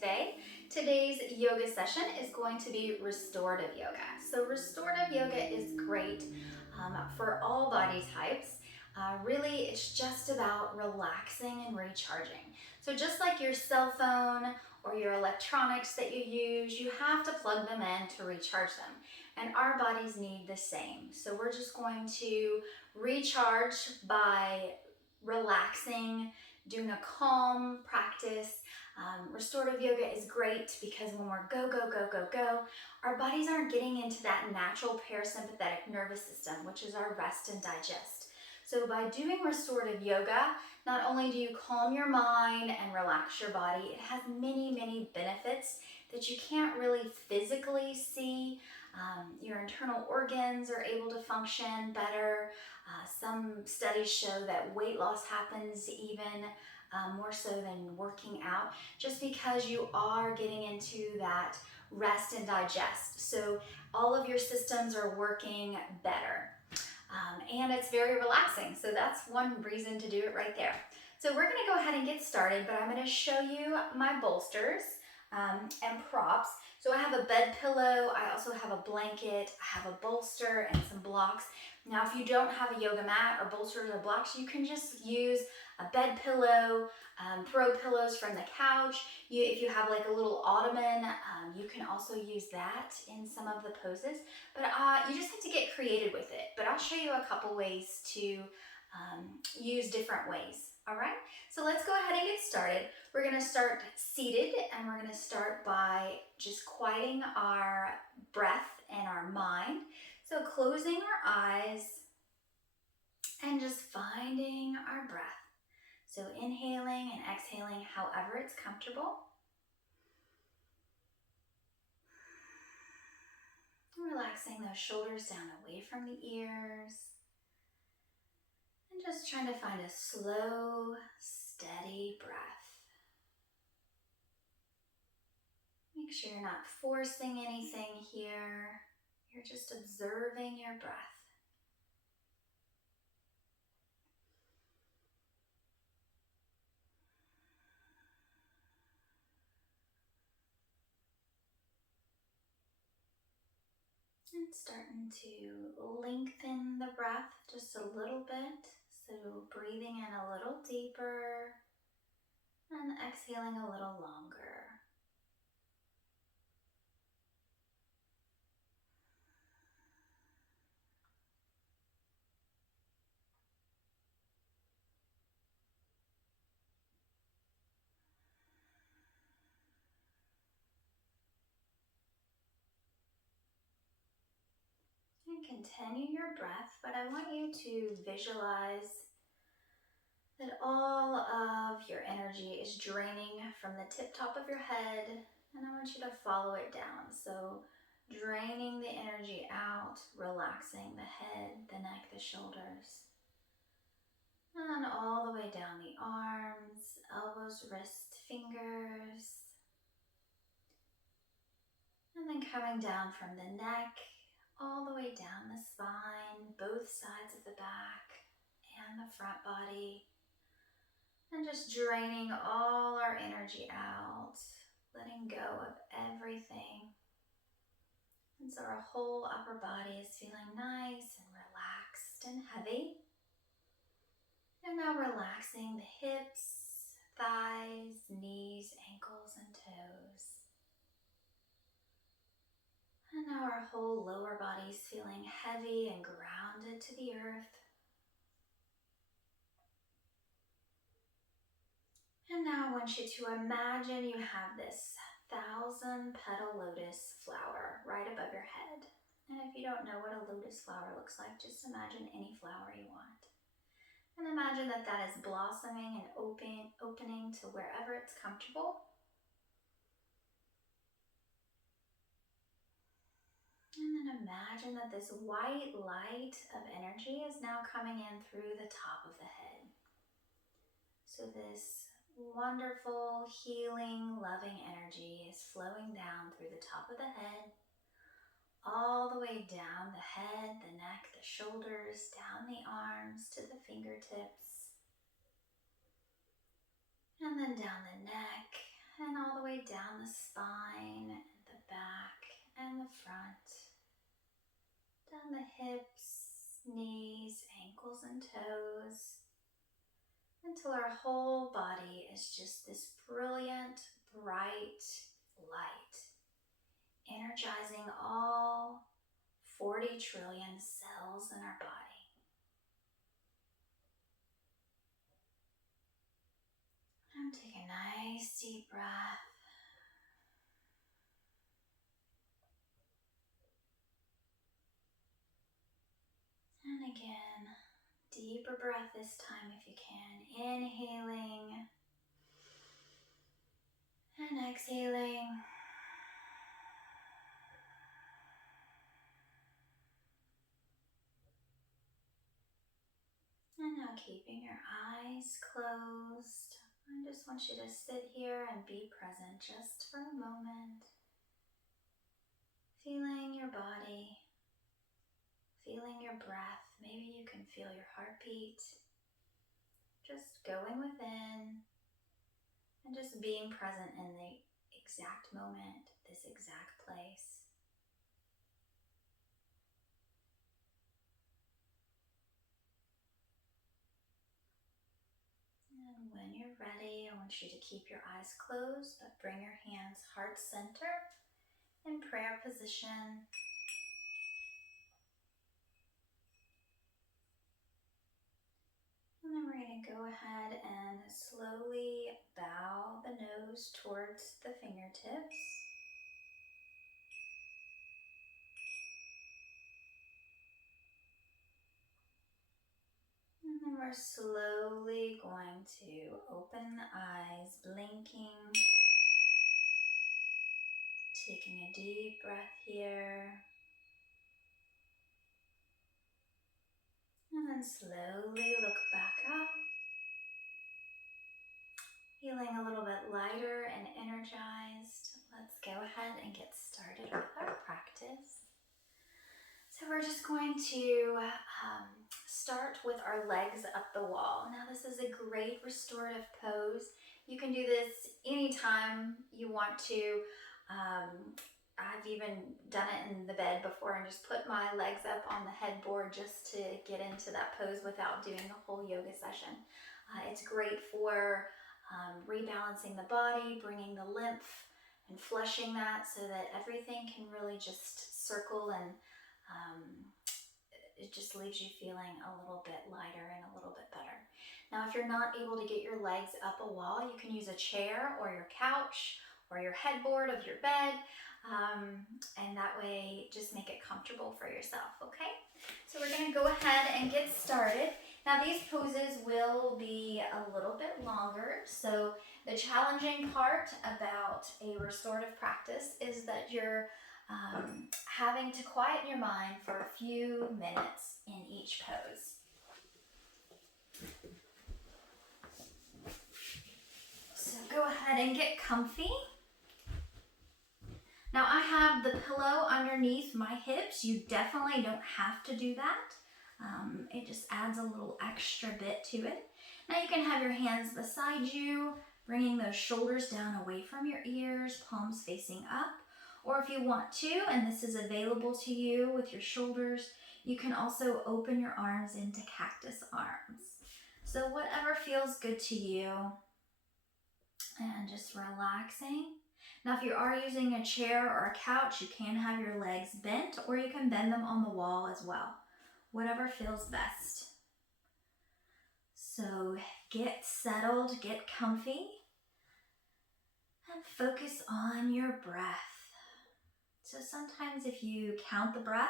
today. Today's yoga session is going to be restorative yoga. So restorative yoga is great for all body types. Really, it's just about relaxing and recharging. So just like your cell phone or your electronics that you use, you have to plug them in to recharge them. And our bodies need the same. So we're just going to recharge by relaxing, doing a calm practice. Restorative yoga is great because when we're go, go, go, go, go, our bodies aren't getting into that natural parasympathetic nervous system, which is our rest and digest. So by doing restorative yoga, not only do you calm your mind and relax your body, it has many, many benefits that you can't really physically see. Your internal organs are able to function better. Some studies show that weight loss happens even more so than working out, just because you are getting into that rest and digest. So all of your systems are working better. And it's very relaxing. So that's one reason to do it right there. So we're gonna go ahead and get started, but I'm gonna show you my bolsters and props. So I have a bed pillow, I also have a blanket, I have a bolster and some blocks. Now if you don't have a yoga mat or bolsters or blocks, you can just use a bed pillow, throw pillows from the couch. If you have like a little ottoman, you can also use that in some of the poses. But you just have to get creative with it. But I'll show you a couple ways to use different ways. All right, so let's go ahead and get started. We're gonna start seated and we're gonna start by just quieting our breath and our mind. So closing our eyes and just finding our breath. So inhaling and exhaling however it's comfortable. Relaxing those shoulders down away from the ears. And just trying to find a slow, steady breath. Make sure you're not forcing anything here. You're just observing your breath. And starting to lengthen the breath just a little bit. So breathing in a little deeper and exhaling a little longer. And continue your breath, but I want you to visualize that all of your energy is draining from the tip top of your head, and I want you to follow it down. So draining the energy out, relaxing the head, the neck, the shoulders, and all the way down the arms, elbows, wrists, fingers, and then coming down from the neck all the way down the spine, both sides of the back and the front body. And just draining all our energy out, letting go of everything. And so our whole upper body is feeling nice and relaxed and heavy. And now relaxing the hips, thighs, knees, ankles, and toes. And now our whole lower body is feeling heavy and grounded to the earth. And now I want you to imagine you have this 1,000-petal lotus flower right above your head. And if you don't know what a lotus flower looks like, just imagine any flower you want. And imagine that that is blossoming and opening to wherever it's comfortable. And then imagine that this white light of energy is now coming in through the top of the head. So this wonderful, healing, loving energy is flowing down through the top of the head, all the way down the head, the neck, the shoulders, down the arms to the fingertips, and then down the neck, and all the way down front, down the hips, knees, ankles, and toes, until our whole body is just this brilliant, bright light, energizing all 40 trillion cells in our body. And take a nice deep breath. And again, deeper breath this time if you can. Inhaling and exhaling. And now keeping your eyes closed, I just want you to sit here and be present just for a moment. Feeling your body, feeling your breath. Maybe you can feel your heartbeat. Just going within and just being present in the exact moment, this exact place. And when you're ready, I want you to keep your eyes closed, but bring your hands heart center in prayer position. And then we're going to go ahead and slowly bow the nose towards the fingertips. And then we're slowly going to open the eyes, blinking. Taking a deep breath here. And then slowly look back up. Feeling a little bit lighter and energized. Let's go ahead and get started with our practice. So we're just going to start with our legs up the wall. Now this is a great restorative pose. You can do this anytime you want to. I've even done it in the bed before and just put my legs up on the headboard just to get into that pose without doing a whole yoga session. It's great for rebalancing the body, bringing the lymph and flushing that so that everything can really just circle, and it just leaves you feeling a little bit lighter and a little bit better. Now, if you're not able to get your legs up a wall, you can use a chair or your couch or your headboard of your bed, and that way just make it comfortable for yourself, okay? So we're going to go ahead and get started. Now these poses will be a little bit longer, so the challenging part about a restorative practice is that you're having to quiet your mind for a few minutes in each pose. So go ahead and get comfy. Now I have the pillow underneath my hips. You definitely don't have to do that. It just adds a little extra bit to it. Now you can have your hands beside you, bringing those shoulders down away from your ears, palms facing up. Or if you want to, and this is available to you with your shoulders, you can also open your arms into cactus arms. So whatever feels good to you, and just relaxing. Now if you are using a chair or a couch, you can have your legs bent, or you can bend them on the wall as well. Whatever feels best. So get settled, get comfy, and focus on your breath. So sometimes if you count the breath,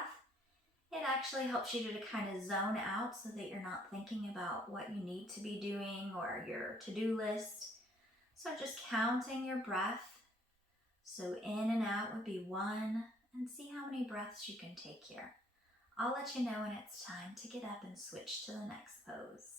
it actually helps you to kind of zone out so that you're not thinking about what you need to be doing or your to-do list. So just counting your breath. So in and out would be 1, and see how many breaths you can take here. I'll let you know when it's time to get up and switch to the next pose.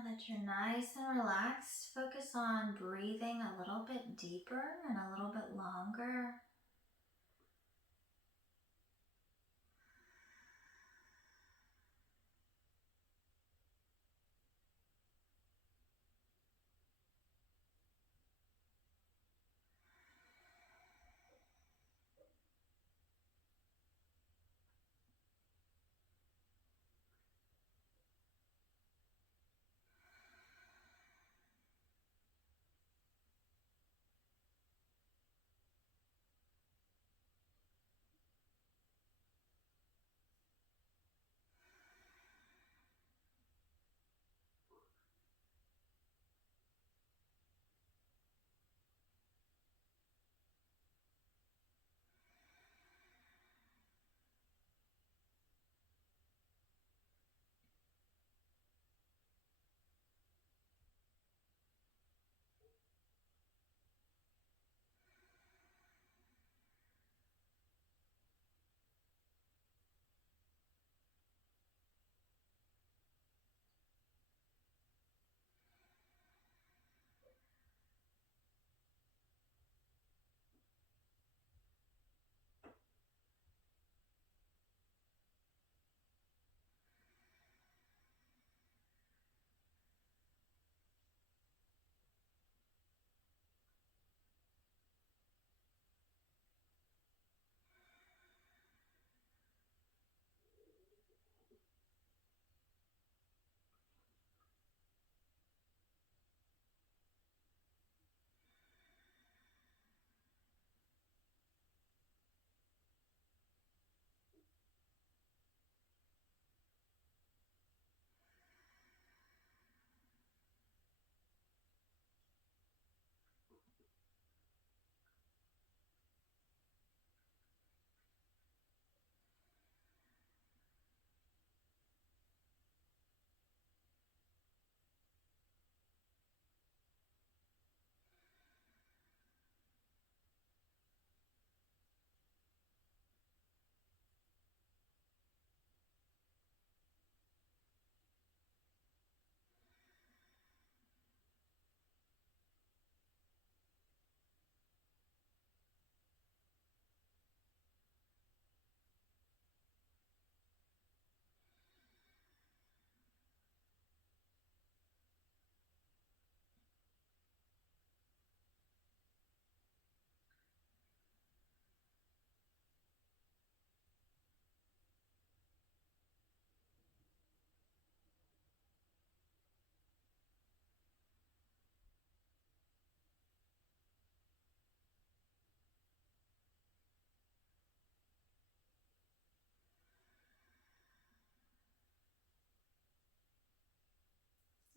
Now that you're nice and relaxed, focus on breathing a little bit deeper and a little bit longer.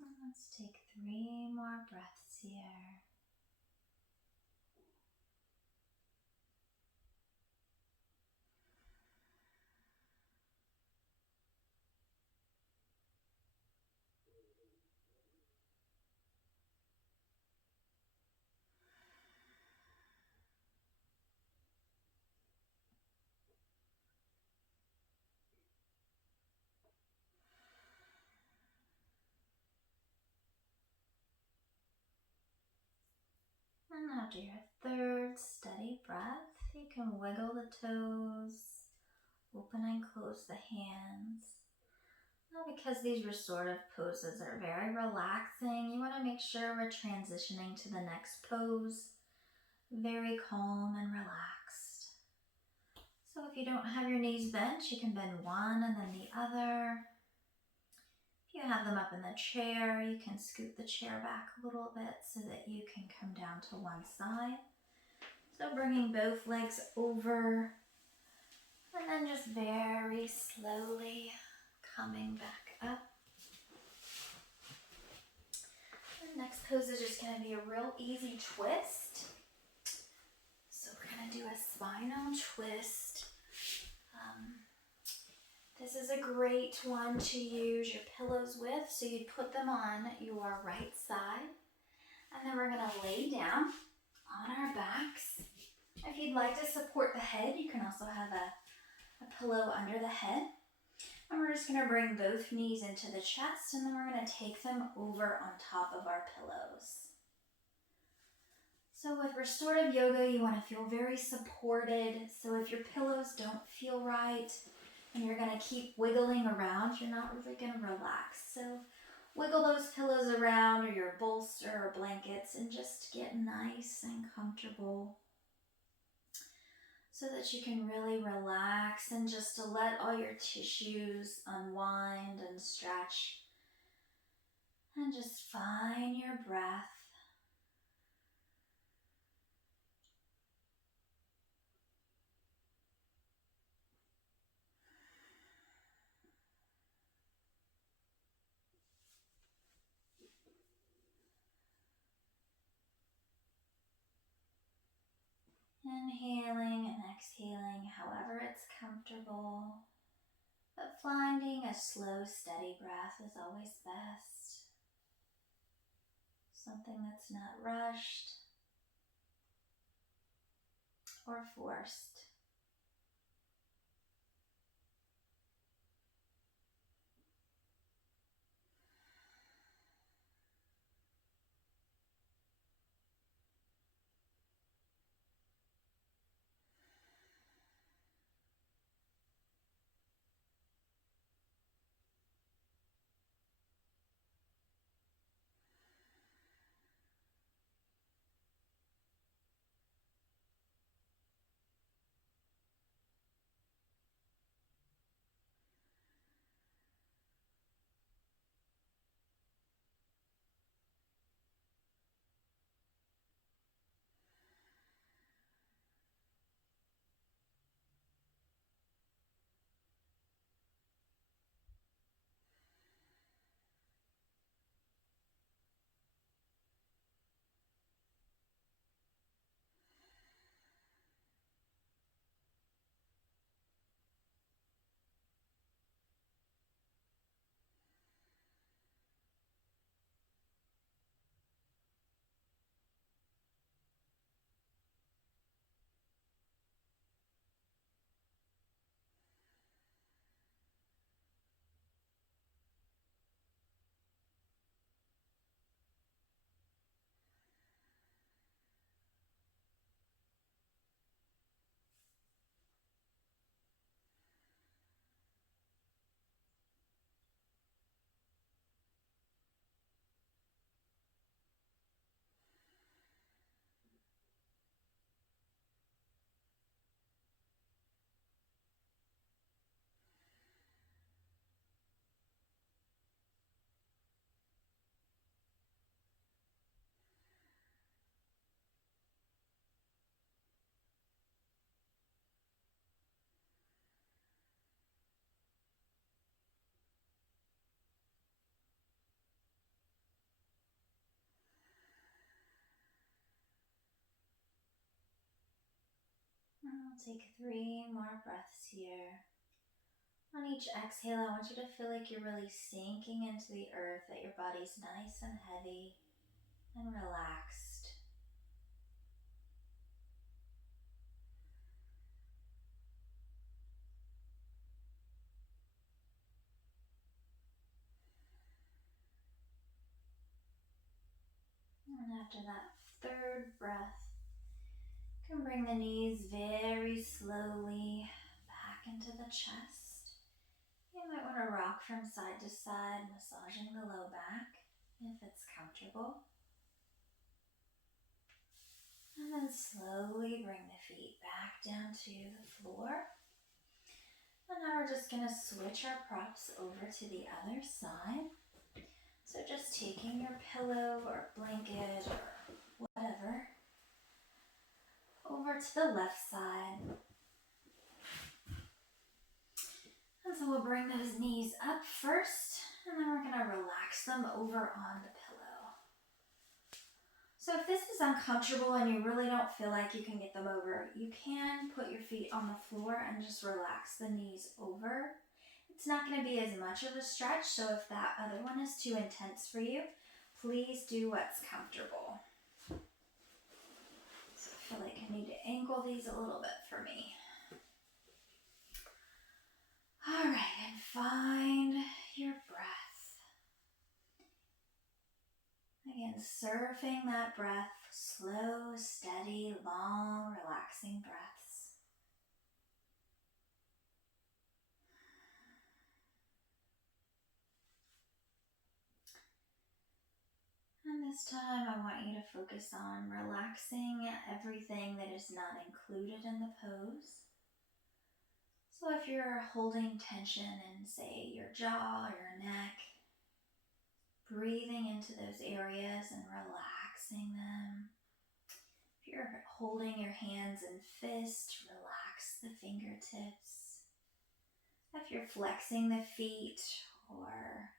And let's take 3 more breaths here. And now do your 3rd steady breath. You can wiggle the toes, open and close the hands. Now, because these restorative poses are very relaxing, you want to make sure we're transitioning to the next pose very calm and relaxed. So if you don't have your knees bent, you can bend one and then the other. If you have them up in the chair, you can scoot the chair back a little bit so that you can come down to one side. So bringing both legs over and then just very slowly coming back up. The next pose is just going to be a real easy twist. So we're going to do a spinal twist. This is a great one to use your pillows with. So you'd put them on your right side. And then we're going to lay down on our backs. If you'd like to support the head, you can also have a pillow under the head. And we're just gonna bring both knees into the chest, and then we're gonna take them over on top of our pillows. So with restorative yoga, you wanna feel very supported. So if your pillows don't feel right, and you're gonna keep wiggling around, you're not really gonna relax. So wiggle those pillows around, or your bolster or blankets, and just get nice and comfortable so that you can really relax and just to let all your tissues unwind and stretch. And just find your breath. Inhaling and exhaling however it's comfortable, but finding a slow, steady breath is always best. Something that's not rushed or forced. And we'll take 3 more breaths here. On each exhale, I want you to feel like you're really sinking into the earth, that your body's nice and heavy and relaxed. And after that 3rd breath, you can bring the knees very slowly back into the chest. You might want to rock from side to side, massaging the low back if it's comfortable. And then slowly bring the feet back down to the floor. And now we're just going to switch our props over to the other side. So just taking your pillow or blanket or whatever over to the left side. And so we'll bring those knees up first, and then we're going to relax them over on the pillow. So if this is uncomfortable and you really don't feel like you can get them over, you can put your feet on the floor and just relax the knees over. It's not going to be as much of a stretch, so if that other one is too intense for you, please do what's comfortable. So I feel like I need to angle these a little bit for me. All right, and find your breath. Again, surfing that breath, slow, steady, long, relaxing breaths. And this time I want you to focus on relaxing everything that is not included in the pose. So if you're holding tension in, say, your jaw or your neck, breathing into those areas and relaxing them. If you're holding your hands in fist, relax the fingertips. If you're flexing the feet or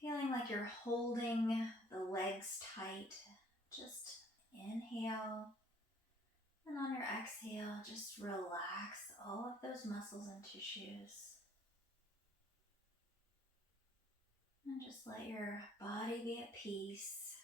feeling like you're holding the legs tight, just inhale. And on your exhale, just relax all of those muscles and tissues. And just let your body be at peace.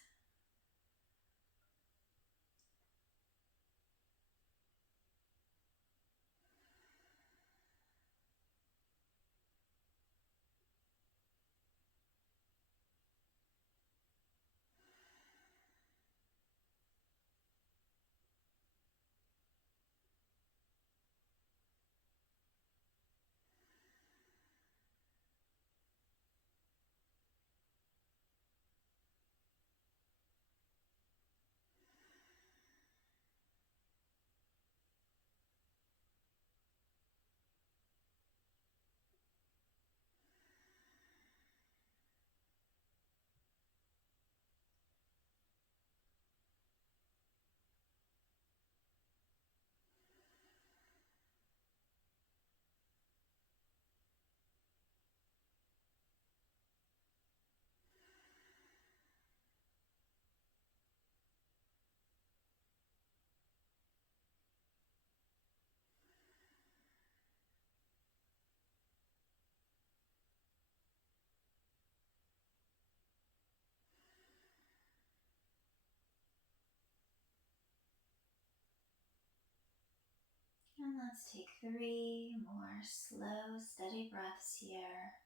And let's take 3 more slow, steady breaths here.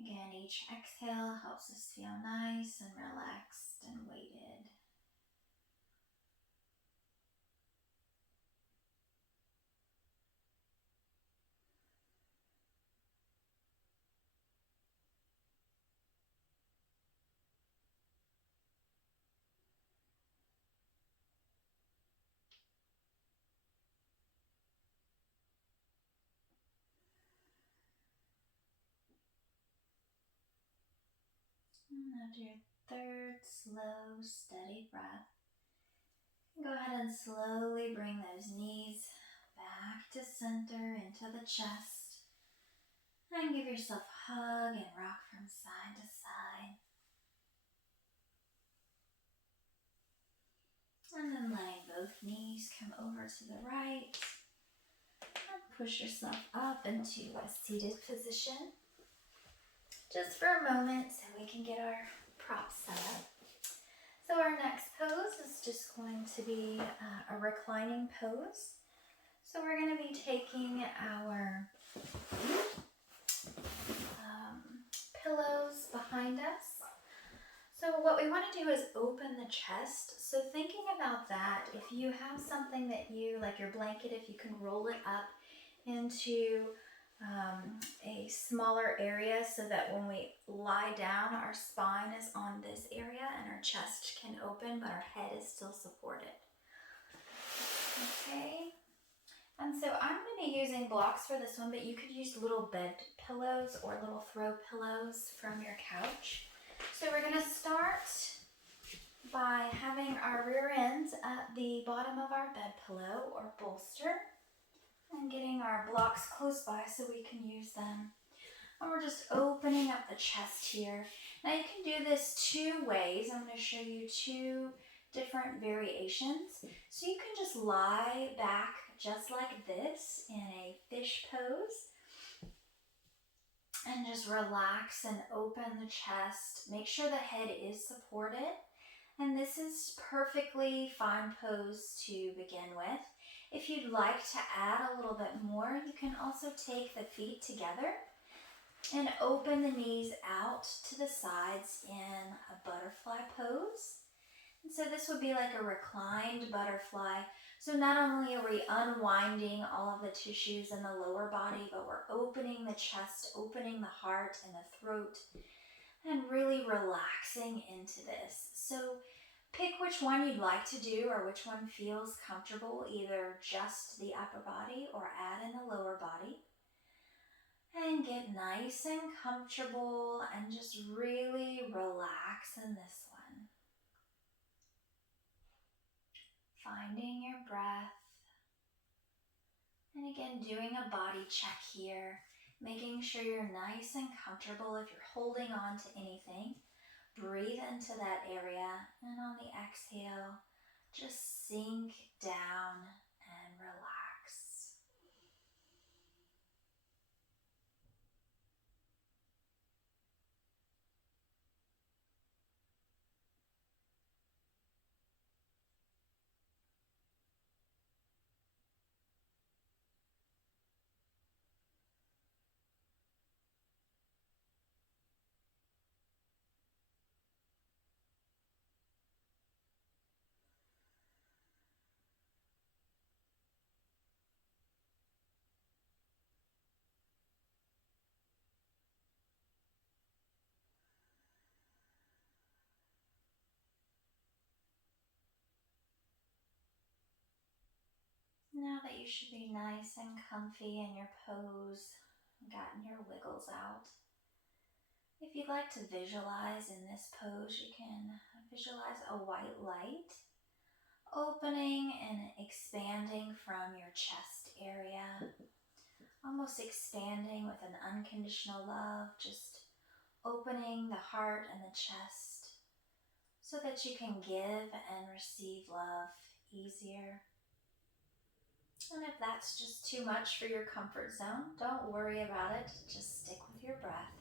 Again, each exhale helps us feel nice and relaxed and weighted. And now do your third slow, steady breath. Go ahead and slowly bring those knees back to center into the chest. And give yourself a hug and rock from side to side. And then letting both knees come over to the right. And push yourself up into a seated position. Just for a moment so we can get our props set up. So our next pose is just going to be a reclining pose. So we're going to be taking our pillows behind us. So what we want to do is open the chest. So thinking about that, if you have something that you, like your blanket, if you can roll it up into a smaller area so that when we lie down, our spine is on this area and our chest can open, but our head is still supported. Okay. And so I'm going to be using blocks for this one, but you could use little bed pillows or little throw pillows from your couch. So we're going to start by having our rear ends at the bottom of our bed pillow or bolster and getting our blocks close by so we can use them. And we're just opening up the chest here. Now you can do this 2 ways. I'm going to show you 2 different variations. So you can just lie back just like this in a fish pose and just relax and open the chest. Make sure the head is supported. And this is perfectly fine pose to begin with. If you'd like to add a little bit more, you can also take the feet together and open the knees out to the sides in a butterfly pose. And so this would be like a reclined butterfly. So not only are we unwinding all of the tissues in the lower body, but we're opening the chest, opening the heart and the throat, and really relaxing into this. So pick which one you'd like to do or which one feels comfortable, either just the upper body or add in the lower body. And get nice and comfortable and just really relax in this one. Finding your breath. And again, doing a body check here, making sure you're nice and comfortable. If you're holding on to anything, breathe into that area, and on the exhale, just sink down and relax. Now that you should be nice and comfy in your pose, gotten your wiggles out, if you'd like to visualize in this pose, you can visualize a white light opening and expanding from your chest area, almost expanding with an unconditional love, just opening the heart and the chest so that you can give and receive love easier. And if that's just too much for your comfort zone, don't worry about it. Just stick with your breath.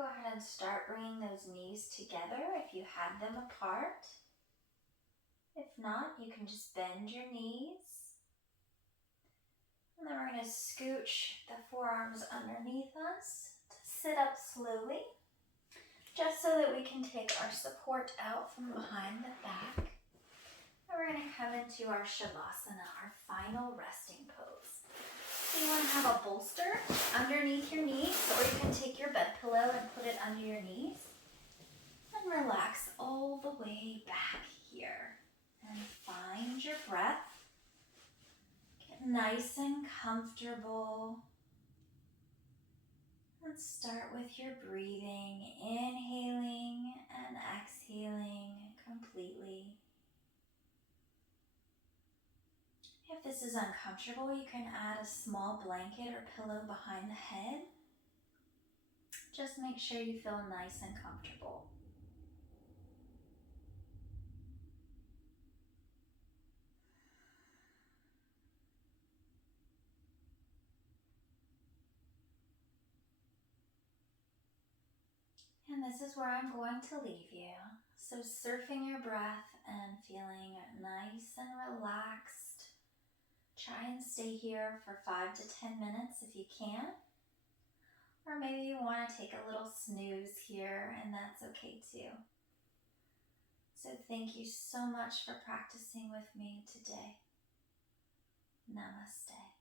go ahead and start bringing those knees together if you had them apart. If not, you can just bend your knees. And then we're going to scooch the forearms underneath us to sit up slowly, just so that we can take our support out from behind the back. And we're going to come into our Shavasana, our final resting pose. So you want to have a bolster underneath your knees, or you can take your bed pillow and put it under your knees. And relax all the way back here. And find your breath. Nice and comfortable. And start with your breathing, inhaling and exhaling completely. If this is uncomfortable, you can add a small blanket or pillow behind the head. Just make sure you feel nice and comfortable. And this is where I'm going to leave you. So surfing your breath and feeling nice and relaxed. Try and stay here for 5 to 10 minutes if you can. Or maybe you want to take a little snooze here, and that's okay too. So thank you so much for practicing with me today. Namaste.